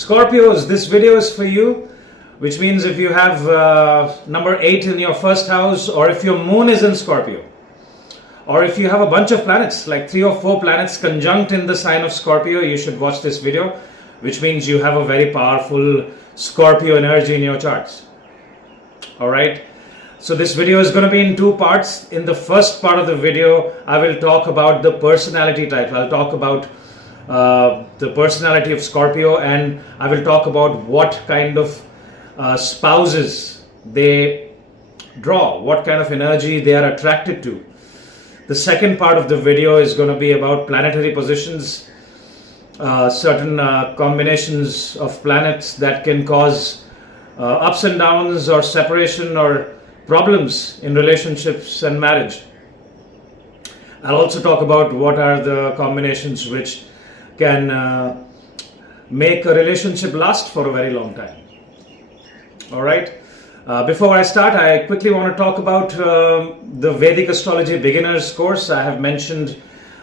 Scorpios, this video is for you, which means if you have number 8 in your first house, or if your moon is in Scorpio, or if you have a bunch of planets, like 3 or 4 planets conjunct in the sign of Scorpio, you should watch this video, which means you have a very powerful Scorpio energy in your charts. Alright, so this video is going to be in 2 parts. In the first part of the video, I will talk about the personality type. I'll talk about the personality of Scorpio, and I will talk about what kind of spouses they draw, what kind of energy they are attracted to. The second part of the video is going to be about planetary positions, certain combinations of planets that can cause ups and downs or separation or problems in relationships and marriage. I'll also talk about what are the combinations which can make a relationship last for a very long time. Alright, before I start, I quickly want to talk about the Vedic Astrology Beginners course. I have mentioned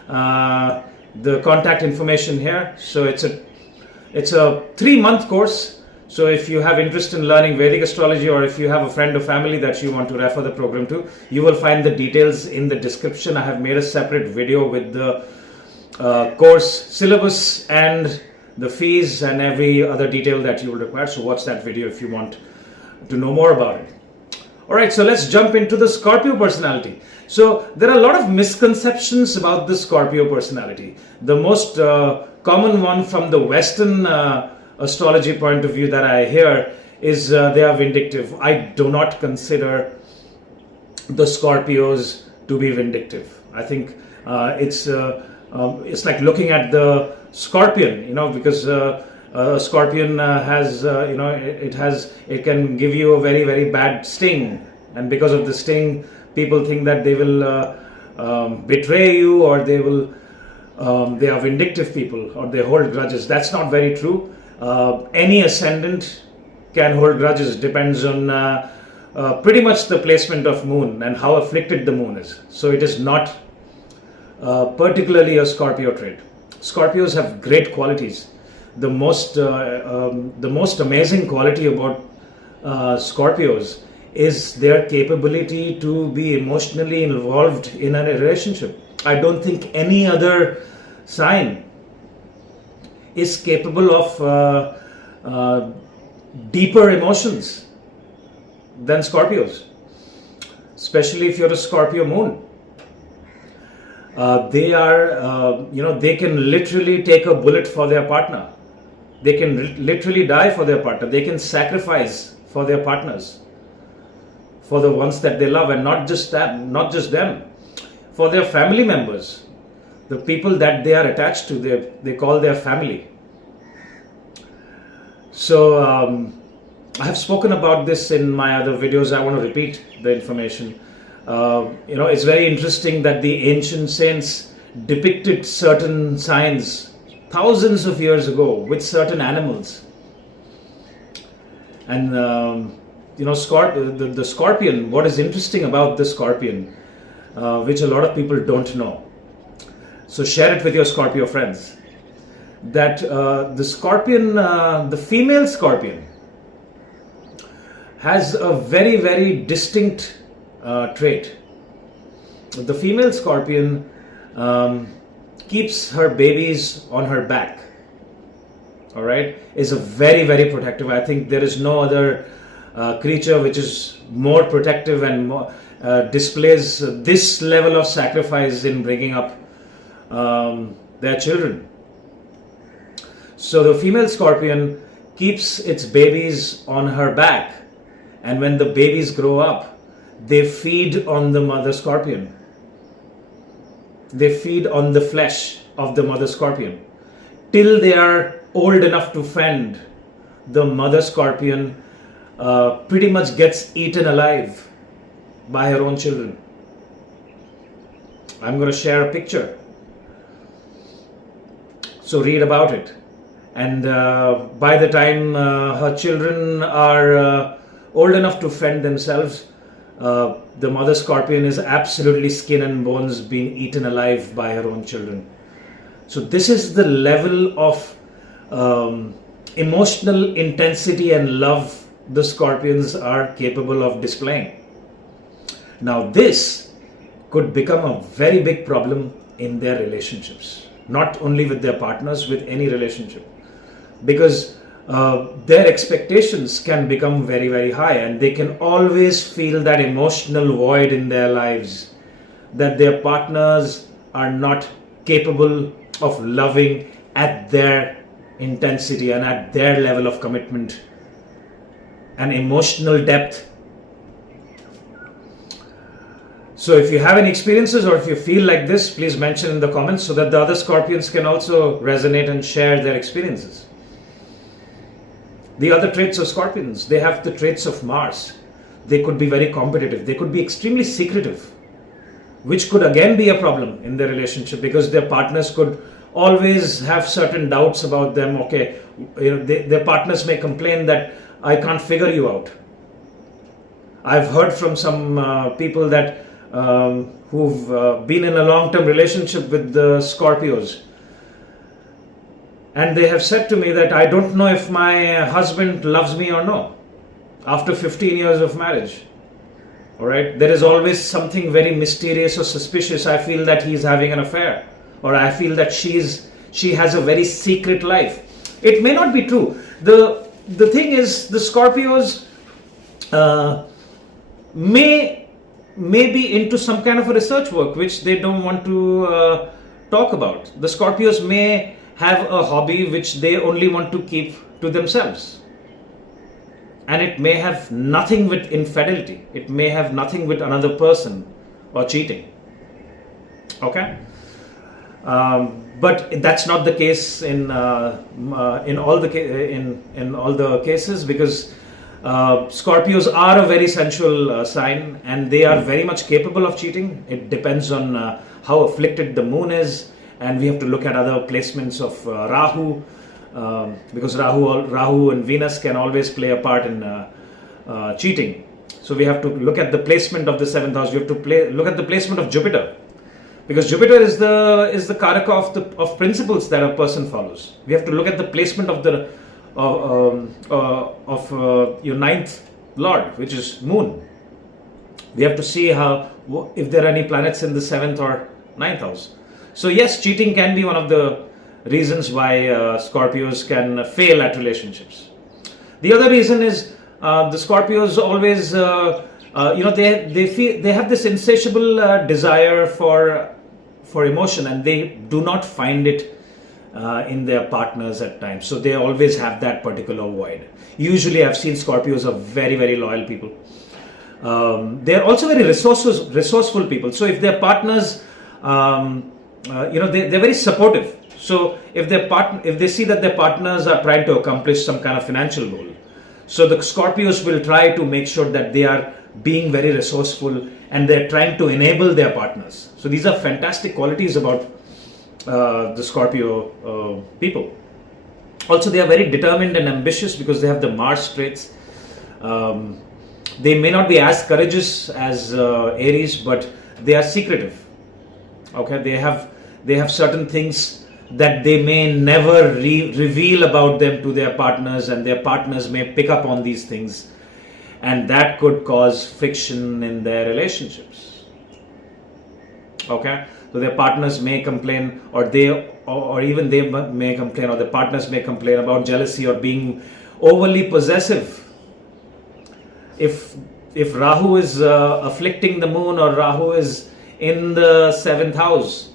the contact information here. So it's a 3-month course. So if you have interest in learning Vedic astrology, or if you have a friend or family that you want to refer the program to, you will find the details in the description. I have made a separate video with the course syllabus and the fees and every other detail that you will require. So watch that video if you want to know more about it. Alright, so let's jump into the Scorpio personality. So there are a lot of misconceptions about the Scorpio personality. The most common one from the Western astrology point of view that I hear is they are vindictive. I do not consider the Scorpios to be vindictive. I think it's like looking at the scorpion, because a scorpion has, it can give you a very, very bad sting, and because of the sting, people think that they will betray you, or they are vindictive people, or they hold grudges. That's not very true. Any ascendant can hold grudges. Depends on pretty much the placement of moon and how afflicted the moon is. So it is not particularly a Scorpio trait. Scorpios have great qualities. The most amazing quality about Scorpios is their capability to be emotionally involved in a relationship. I don't think any other sign is capable of deeper emotions than Scorpios, especially if you're a Scorpio moon. They are, they can literally take a bullet for their partner. They can literally die for their partner. They can sacrifice for their partners, for the ones that they love, and not just them, for their family members, the people that they are attached to. They call their family. So I have spoken about this in my other videos. I want to repeat the information. It's very interesting that the ancient saints depicted certain signs thousands of years ago with certain animals. And the scorpion, what is interesting about the scorpion, which a lot of people don't know, so share it with your Scorpio friends, that the scorpion, the female scorpion, has a very, very distinct trait. The female scorpion keeps her babies on her back. Alright, is a very, very protective. I think there is no other creature which is more protective and more, displays this level of sacrifice in bringing up their children. So the female scorpion keeps its babies on her back, and when the babies grow up, they feed on the mother scorpion. They feed on the flesh of the mother scorpion till they are old enough to fend. The mother scorpion pretty much gets eaten alive by her own children. I'm going to share a picture, so read about it. And by the time her children are old enough to fend themselves, the mother scorpion is absolutely skin and bones, being eaten alive by her own children. So this is the level of emotional intensity and love the Scorpions are capable of displaying. Now, this could become a very big problem in their relationships, not only with their partners, with any relationship, because their expectations can become very, very high, and they can always feel that emotional void in their lives, that their partners are not capable of loving at their intensity and at their level of commitment and emotional depth. So if you have any experiences, or if you feel like this, please mention in the comments so that the other Scorpions can also resonate and share their experiences. The other traits of Scorpions, they have the traits of Mars. They could be very competitive. They could be extremely secretive, which could again be a problem in their relationship, because their partners could always have certain doubts about them. Okay, their partners may complain that I can't figure you out. I've heard from some people that who've been in a long-term relationship with the Scorpios, and they have said to me that I don't know if my husband loves me or no after 15 years of marriage. All right, there is always something very mysterious or suspicious. I feel that he's having an affair, or I feel that she has a very secret life. It may not be true. The thing is, the Scorpios may be into some kind of a research work which they don't want to talk about. The Scorpios may have a hobby which they only want to keep to themselves, and it may have nothing with infidelity. It may have nothing with another person or cheating. Okay, but that's not the case in all the cases, because Scorpios are a very sensual sign, and they are very much capable of cheating. It depends on how afflicted the moon is, and we have to look at other placements of Rahu, because Rahu and Venus can always play a part in cheating. So we have to look at the placement of the 7th house. We have to look at the placement of Jupiter, because Jupiter is the karaka of principles that a person follows. We have to look at the placement of the your 9th lord, which is moon. We have to see if there are any planets in the 7th or 9th house. So yes, cheating can be one of the reasons why Scorpios can fail at relationships. The other reason is the Scorpios always, they have this insatiable desire for emotion, and they do not find it in their partners at times. So they always have that particular void. Usually I've seen Scorpios are very, very loyal people. They're also very resourceful people. So if their partners, they're very supportive. So if they see that their partners are trying to accomplish some kind of financial goal, so the Scorpios will try to make sure that they are being very resourceful, and they're trying to enable their partners. So these are fantastic qualities about the Scorpio people. Also, they are very determined and ambitious because they have the Mars traits. They may not be as courageous as Aries, but they are secretive. Okay, they have certain things that they may never reveal about them to their partners, and their partners may pick up on these things, and that could cause friction in their relationships. Okay, so their partners may complain, or even they may complain, or their partners may complain about jealousy or being overly possessive. If Rahu is afflicting the moon, or Rahu is in the 7th house,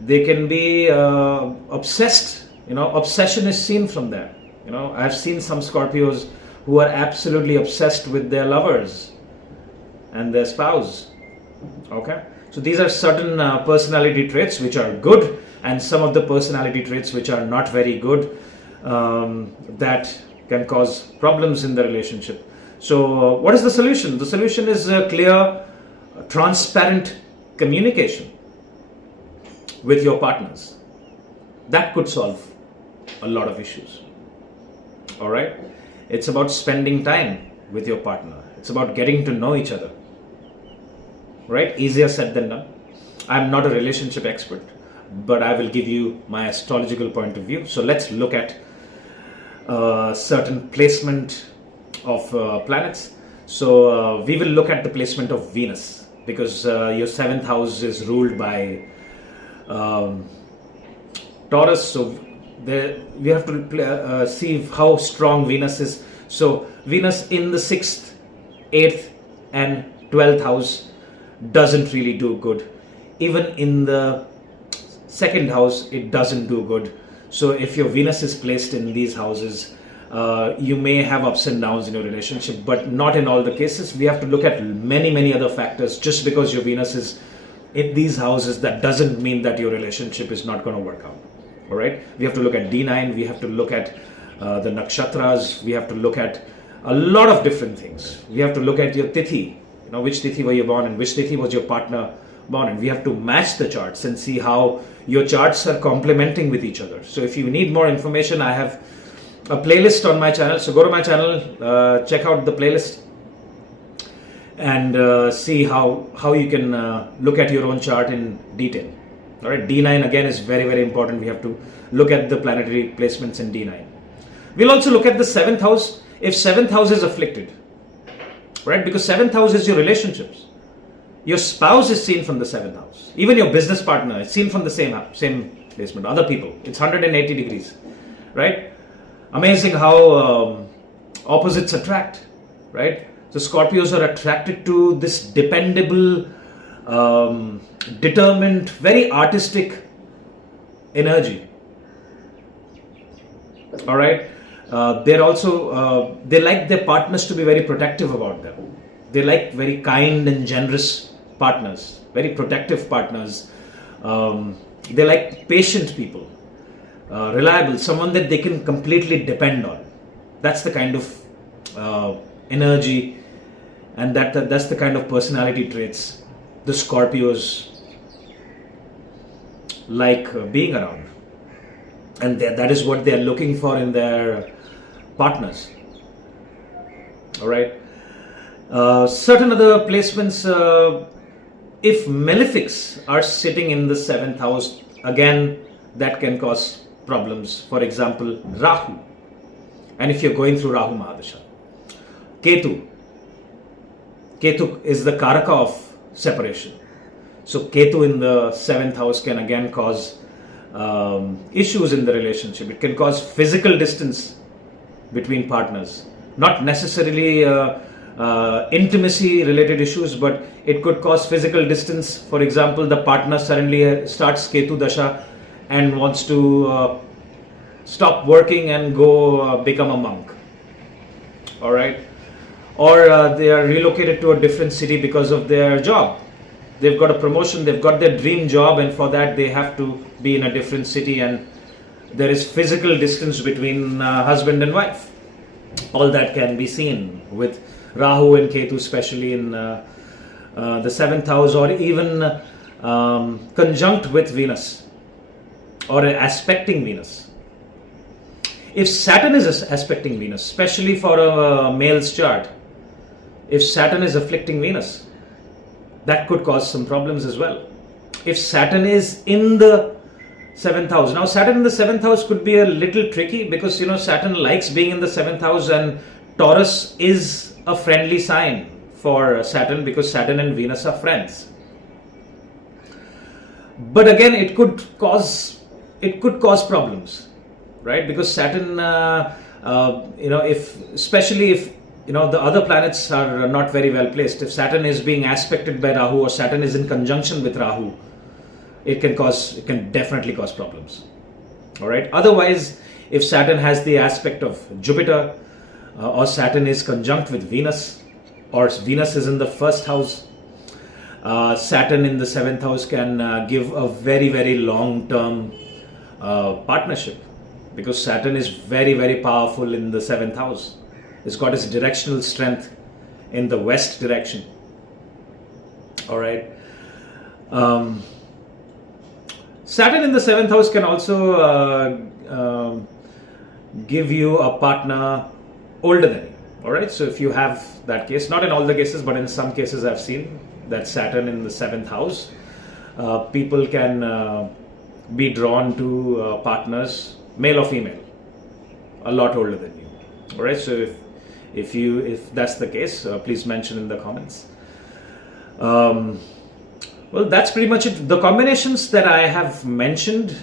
they can be obsessed. Obsession is seen from there. I've seen some Scorpios who are absolutely obsessed with their lovers and their spouse. Okay, so these are certain personality traits which are good, and some of the personality traits which are not very good, that can cause problems in the relationship. So what is the solution? The solution is clear, transparent communication with your partners. That could solve a lot of issues. All right, it's about spending time with your partner. It's about getting to know each other. Right? Easier said than done. I'm not a relationship expert, but I will give you my astrological point of view. So let's look at certain placement of planets. So we will look at the placement of Venus, because your 7th house is ruled by Taurus. So we have to see how strong Venus is. So Venus in the 6th, 8th and 12th house doesn't really do good. Even in the 2nd house, it doesn't do good. So if your Venus is placed in these houses, you may have ups and downs in your relationship, but not in all the cases. We have to look at many other factors. Just because your Venus is in these houses, that doesn't mean that your relationship is not going to work out. All right, we have to look at D9, we have to look at the nakshatras, we have to look at a lot of different things. We have to look at your tithi, which tithi were you born and which tithi was your partner born, and we have to match the charts and see how your charts are complementing with each other. So if you need more information, I have a playlist on my channel. So go to my channel, check out the playlist, and see how you can look at your own chart in detail. All right, D9 again is very important. We have to look at the planetary placements in D9. We'll also look at the 7th house. If 7th house is afflicted, right, because 7th house is your relationships. Your spouse is seen from the 7th house. Even your business partner is seen from the same placement. Other people, it's 180 degrees, right? Amazing how opposites attract, right? So Scorpios are attracted to this dependable, determined, very artistic energy. All right. They're also they like their partners to be very protective about them. They like very kind and generous partners, very protective partners. They like patient people, reliable, someone that they can completely depend on. That's the kind of energy, and that's the kind of personality traits the Scorpios like being around, and that is what they're looking for in their partners. All right. Certain other placements, if malefics are sitting in the 7th house, again that can cause problems. For example, Rahu, and if you're going through Rahu Mahadasha, Ketu is the Karaka of separation. So Ketu in the 7th house can again cause issues in the relationship. It can cause physical distance between partners, not necessarily intimacy related issues, but it could cause physical distance. For example, the partner suddenly starts Ketu Dasha and wants to stop working and go become a monk. All right. Or they are relocated to a different city because of their job. They've got a promotion, they've got their dream job, and for that they have to be in a different city, and there is physical distance between husband and wife. All that can be seen with Rahu and Ketu, especially in the 7th house, or even conjunct with Venus or aspecting Venus. If Saturn is aspecting Venus, especially for a male's chart, if Saturn is afflicting Venus, that could cause some problems as well. If Saturn is in the 7th house. Now Saturn in the 7th house could be a little tricky, because Saturn likes being in the 7th house, and Taurus is a friendly sign for Saturn, because Saturn and Venus are friends. But again, it could cause problems, right? Because Saturn, especially if the other planets are not very well placed. If Saturn is being aspected by Rahu, or Saturn is in conjunction with Rahu, it can definitely cause problems. All right. Otherwise, if Saturn has the aspect of Jupiter, or Saturn is conjunct with Venus, or Venus is in the 1st house, Saturn in the 7th house can give a very long-term partnership, because Saturn is very powerful in the 7th house. It's got its directional strength in the west direction. All right. Saturn in the 7th house can also give you a partner older than you. All right. So if you have that case, not in all the cases, but in some cases I've seen that Saturn in the 7th house, people can be drawn to partners, male or female. a lot older than you. All right. So if that's the case, please mention in the comments. Well, that's pretty much it. The combinations that I have mentioned,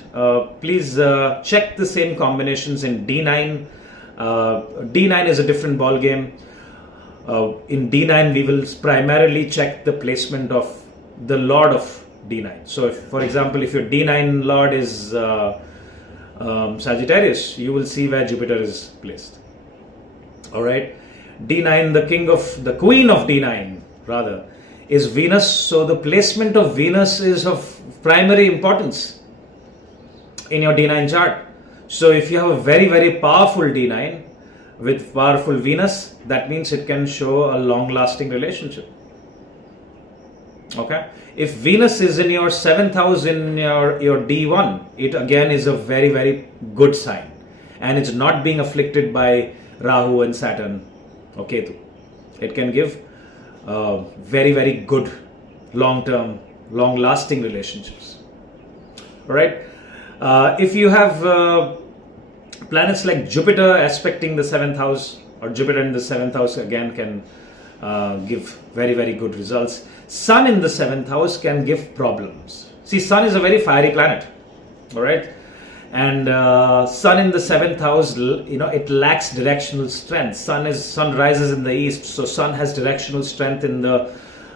please check the same combinations in D9. D9 is a different ball game. In D9, we will primarily check the placement of the Lord of D9. So, for example, if your D9 Lord is Sagittarius, you will see where Jupiter is placed. All right. D9, the Queen of D9, rather, is Venus. So the placement of Venus is of primary importance in your D9 chart. So if you have a very, very powerful D9 with powerful Venus, that means it can show a long-lasting relationship. Okay. If Venus is in your 7th house in your D1, it again is a very, very good sign. And it's not being afflicted by Rahu and Saturn or Ketu. It can give very, very good long-term, long-lasting relationships. All right. If you have planets like Jupiter aspecting the 7th house, or Jupiter in the 7th house again can give very, very good results. Sun in the 7th house can give problems. See, Sun is a very fiery planet. All right. And Sun in the 7th house, it lacks directional strength. Sun rises in the east, so Sun has directional strength in the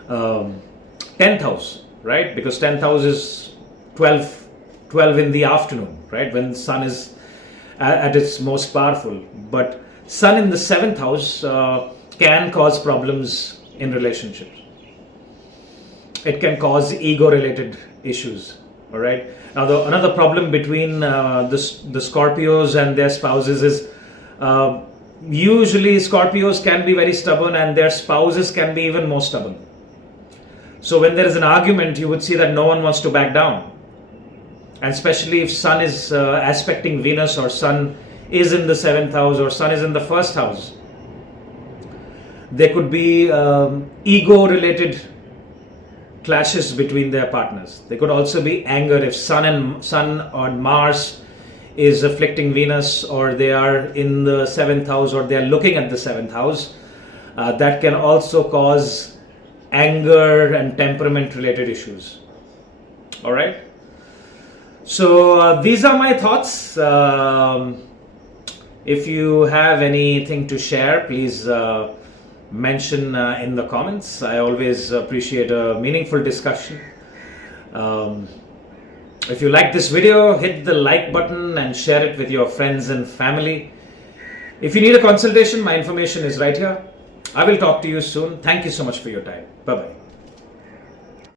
10th house, right? Because 10th house is 12 in the afternoon, right? When Sun is at its most powerful. But Sun in the 7th house can cause problems in relationships. It can cause ego-related issues, all right? Now, another problem between the Scorpios and their spouses is usually Scorpios can be very stubborn and their spouses can be even more stubborn. So when there is an argument, you would see that no one wants to back down. And especially if Sun is aspecting Venus, or Sun is in the 7th house, or Sun is in the 1st house, there could be ego-related clashes between their partners. There could also be anger if Sun or Mars is afflicting Venus, or they are in the 7th house, or they are looking at the 7th house. That can also cause anger and temperament related issues. All right. So these are my thoughts. If you have anything to share, please mention in the comments. I always appreciate a meaningful discussion. If you like this video, hit the like button and share it with your friends and family. If you need a consultation, my information is right here. I will talk to you soon. Thank you so much for your time. Bye-bye.